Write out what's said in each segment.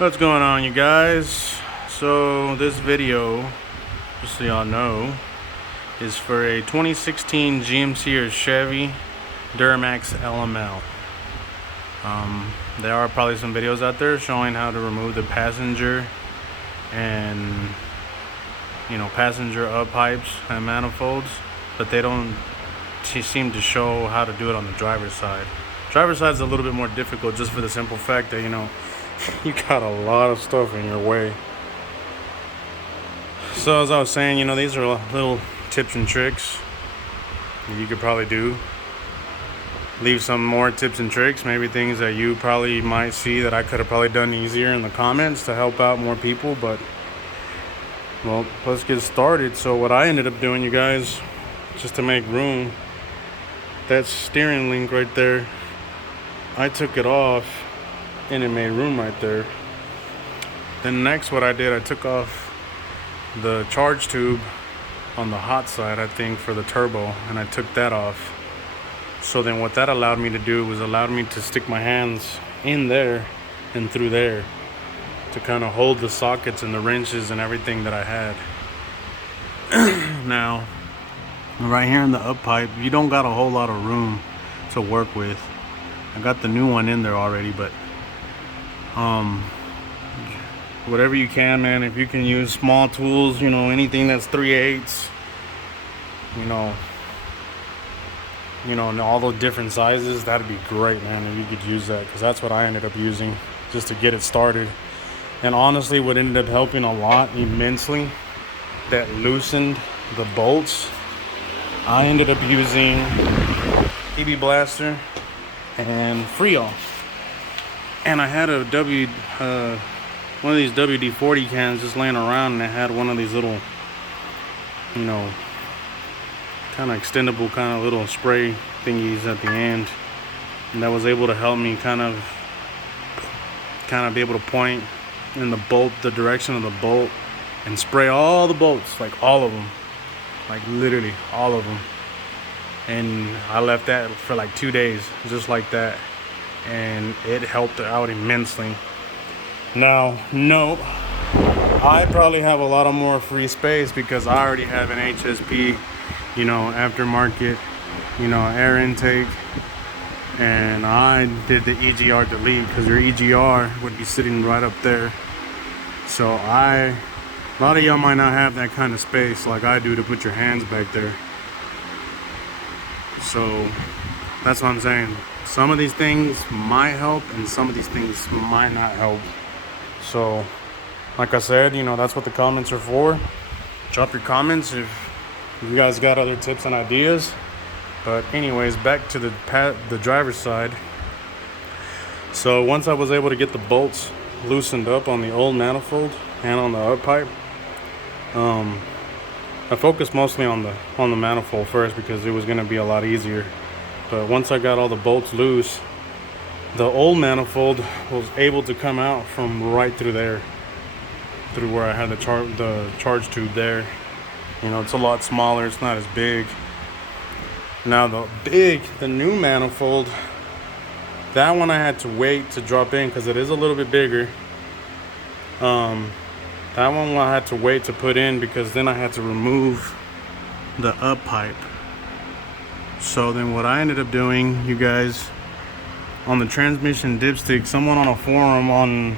What's going on, you guys? So this video, just so y'all know, is for a 2016 GMC or Chevy Duramax LML. There are probably some videos out there showing how to remove the passenger and passenger up pipes and manifolds, but they don't seem to show how to do it on the driver's side. Driver's side is a little bit more difficult, just for the simple fact that you got a lot of stuff in your way. So as I was saying, these are little tips and tricks that you could probably do. Leave some more tips and tricks, maybe things that you probably might see that I could have probably done easier in the comments to help out more people. But well, let's get started. So what I ended up doing, you guys, just to make room, that steering link right there, I took it off and it made room right there. Then next, what I did, I took off the charge tube on the hot side, I think, for the turbo, and I took that off. So then what that allowed me to do was allowed me to stick my hands in there and through there to kind of hold the sockets and the wrenches and everything that I had. Now, right here in the up pipe, you don't got a whole lot of room to work with. I got the new one in there already, but whatever you can, man. If you can use small tools, anything that's 3/8, and all those different sizes, that'd be great, man, if you could use that, because that's what I ended up using just to get it started. And honestly, what ended up helping a lot immensely, that loosened the bolts, I ended up using EB Blaster and Freon. And I had a one of these WD-40 cans just laying around, and it had one of these little, kind of extendable kind of little spray thingies at the end, and that was able to help me kind of be able to point in the direction of the bolt and spray all the bolts, like all of them, like literally all of them. And I left that for like 2 days, just like that, and it helped out immensely. Now, no, I probably have a lot of more free space because I already have an HSP, aftermarket, air intake, and I did the EGR delete because your EGR would be sitting right up there. So a lot of y'all might not have that kind of space like I do to put your hands back there. So that's what I'm saying. Some of these things might help and some of these things might not help. So like I said, that's what the comments are for. Drop your comments if you guys got other tips and ideas. But anyways, back to the driver's side. So once I was able to get the bolts loosened up on the old manifold and on the up pipe, I focused mostly on the manifold first because it was going to be a lot easier. But once I got all the bolts loose, the old manifold was able to come out from right through there, through where I had the charge tube there. It's a lot smaller, it's not as big. Now the new manifold, that one I had to wait to drop in because it is a little bit bigger. That one I had to wait to put in because then I had to remove the up pipe. So then what I ended up doing, you guys, on the transmission dipstick, someone on a forum on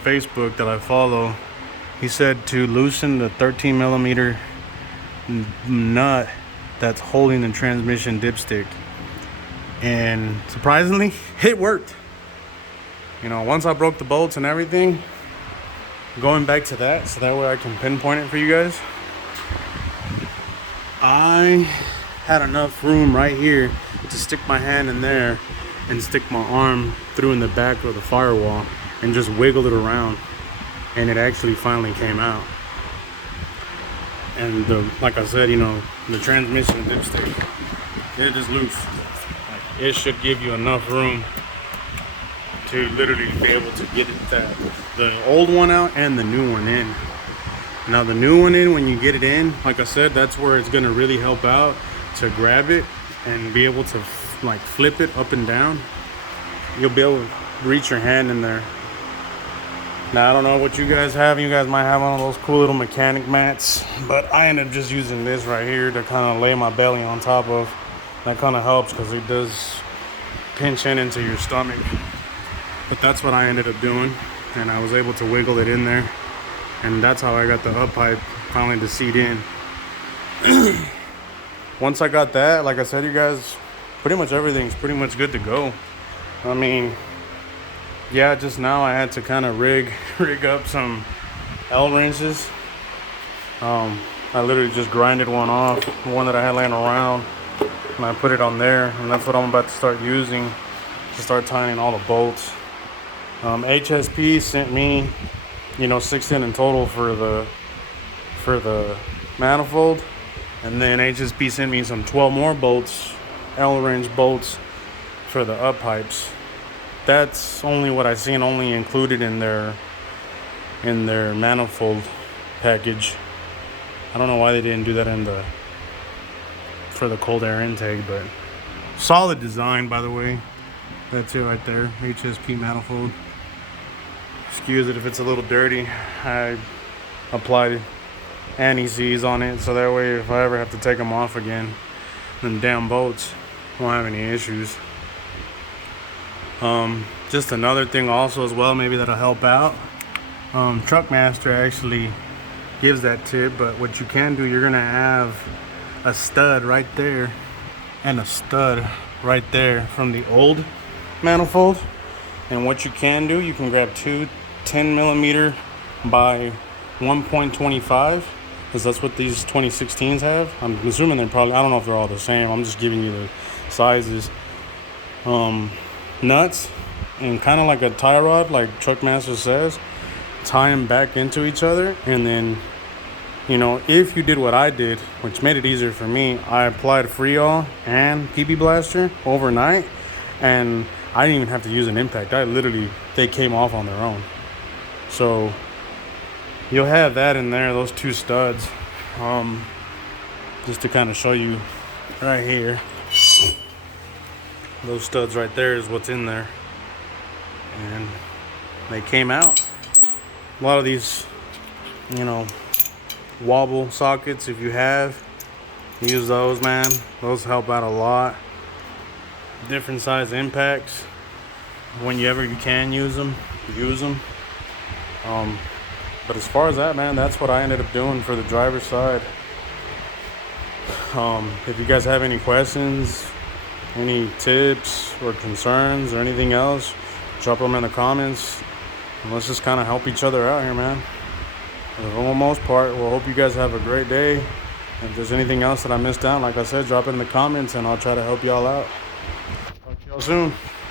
Facebook that I follow, he said to loosen the 13 millimeter nut that's holding the transmission dipstick, and surprisingly, it worked. Once I broke the bolts and everything, going back to that, so that way I can pinpoint it for you guys, I had enough room right here to stick my hand in there and stick my arm through in the back of the firewall and just wiggle it around, and it actually finally came out. And like I said, the transmission dipstick, it is loose. Like, it should give you enough room to literally be able to get the old one out and the new one in. Now the new one in, when you get it in, like I said, that's where it's gonna really help out to grab it and be able to like flip it up and down. You'll be able to reach your hand in there Now I don't know what you guys have. You guys might have one of those cool little mechanic mats, but I ended up just using this right here to kind of lay my belly on top of. That kind of helps because it does pinch in into your stomach. But that's what I ended up doing, and I was able to wiggle it in there, and that's how I got the up pipe finally to seat in. Once I got that, like I said, you guys, pretty much everything's pretty much good to go. I mean, yeah, just now I had to kind of rig up some L wrenches. I literally just grinded one off, one that I had laying around, and I put it on there, and that's what I'm about to start using to start tying all the bolts. HSP sent me, 16 in total for the manifold, and then HSP sent me some 12 more bolts, L wrench bolts for the up pipes. That's only what I seen, only included in their manifold package. I don't know why they didn't do that for the cold air intake, but solid design, by the way. That's it right there, HSP manifold. Excuse it if it's a little dirty. I applied anti-seize on it, so that way if I ever have to take them off again, then damn bolts won't have any issues. Just another thing also as well, maybe that'll help out. Truckmaster actually gives that tip, but what you can do, you're gonna have a stud right there and a stud right there from the old manifold. And what you can do, you can grab two 10 millimeter by 1.25, because that's what these 2016s have. I'm assuming they're probably, I don't know if they're all the same, I'm just giving you the sizes. Nuts, and kind of like a tie rod, like Truckmaster says, tie them back into each other, and then, if you did what I did, which made it easier for me, I applied Freon and PB Blaster overnight, and I didn't even have to use an impact. They came off on their own. So you'll have that in there, those two studs, just to kind of show you right here. Those studs right there is what's in there, and they came out. A lot of these, wobble sockets, if you have, use those, man. Those help out a lot. Different size impacts, whenever you can use them, use them. But as far as that, man, that's what I ended up doing for the driver's side. If you guys have any questions, any tips or concerns or anything else, drop them in the comments, and let's just kind of help each other out here, man. For the most part, we'll hope you guys have a great day. If there's anything else that I missed out, like I said, drop it in the comments and I'll try to help y'all out. Talk to y'all soon.